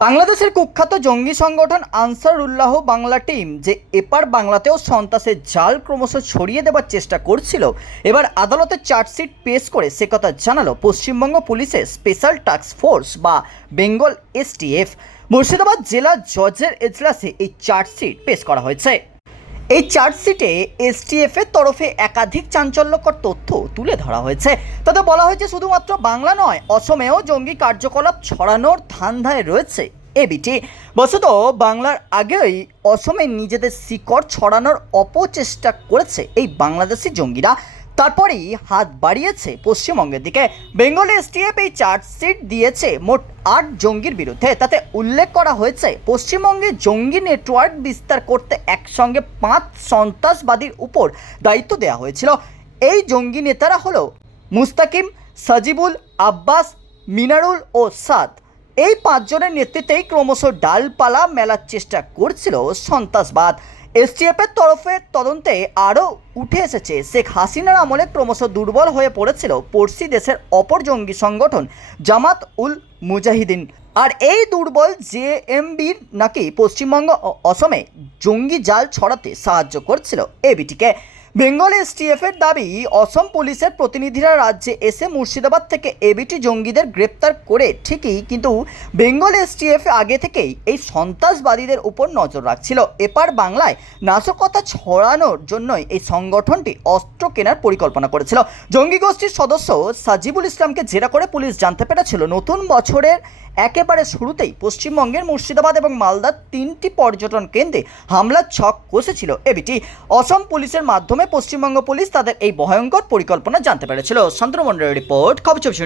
বাংলাদেশের কুখ্যাত জঙ্গি সংগঠন আনসার উল্লাহ বাংলা টিম যে এপার বাংলাতেও সন্ত্রাসের জাল ক্রমশ ছড়িয়ে দেবার চেষ্টা করছিল, এবার আদালতে চার্জশিট পেশ করে সে কথা জানালো পশ্চিমবঙ্গ পুলিশের স্পেশাল টাস্ক ফোর্স বা বেঙ্গল এসটিএফ মুর্শিদাবাদ জেলা জজের এজলাসে এই চার্জশিট পেশ করা হয়েছে। এই চার্জশিটে এসটিএফ এর তরফে একাধিক চাঞ্চল্যকর তথ্য তুলে ধরা হয়েছে। তাতে বলা হয়েছে, শুধুমাত্র বাংলা নয়, অসমেও জঙ্গি কার্যকলাপ ছড়ানোর ধান্ধায় রয়েছে এবিটি। বস্তুত, বাংলার আগেই অসমে নিজেদের শিকড় ছড়ানোর অপচেষ্টা করেছে এই বাংলাদেশি জঙ্গিরা। তারপরেই হাত বাড়িয়েছে পশ্চিমবঙ্গের দিকে। বেঙ্গল এসটিএফ এই চার্জশিট দিয়েছে মোট আট জঙ্গির বিরুদ্ধে। তাতে উল্লেখ করা হয়েছে, পশ্চিমবঙ্গে জঙ্গি নেটওয়ার্ক বিস্তার করতে একসঙ্গে পাঁচ সন্ত্রাসবাদীর উপর দায়িত্ব দেওয়া হয়েছিল। এই জঙ্গি নেতারা হলো মুস্তাকিম, সাজিবুল, আব্বাস, মিনারুল ও সাদ। এই পাঁচজনের নেতৃত্বেই ক্রমশ ডালপালা মেলার চেষ্টা করছিল সন্ত্রাসবাদ। এসটিএফের তরফে তদন্তে আরও উঠে এসেছে, শেখ হাসিনার আমলে ক্রমশ দুর্বল হয়ে পড়েছিল পড়শি দেশের অপর জঙ্গি সংগঠন জামাত উল মুজাহিদিন। আর এই দুর্বল জেএমবির নাকি পশ্চিমবঙ্গ অসমে জঙ্গি জাল ছড়াতে সাহায্য করছিল এবিটিকে বেঙ্গল এসটিএফ এর দাবি, অসম পুলিশের প্রতিনিধিরা রাজ্যে এসে মুর্শিদাবাদ থেকে এবিটি জঙ্গিদের গ্রেপ্তার করে ঠিকই, কিন্তু বেঙ্গল এসটিএফ আগে থেকেই এই সন্ত্রাসবাদীদের উপর নজর রাখছিল। এপার বাংলায় নাশকতা ছড়ানোর জন্যই এই সংগঠনটি অস্ত্র কেনার পরিকল্পনা করেছিল। জঙ্গি গোষ্ঠীর সদস্য সাজিবুল ইসলামকে জেরা করে পুলিশ জানতে পেরেছিল, নতুন বছরের একেবারে শুরুতেই পশ্চিমবঙ্গের মুর্শিদাবাদ এবং মালদার তিনটি পর্যটন কেন্দ্রে হামলার ছক কষেছিল এবিটি। অসম পুলিশের মাধ্যমে পশ্চিমবঙ্গ পুলিশ তাদের এই ভয়ঙ্কর পরিকল্পনা জানতে পেরেছিল। চন্দ্রমন্ডলের রিপোর্ট খবর চব্বিশ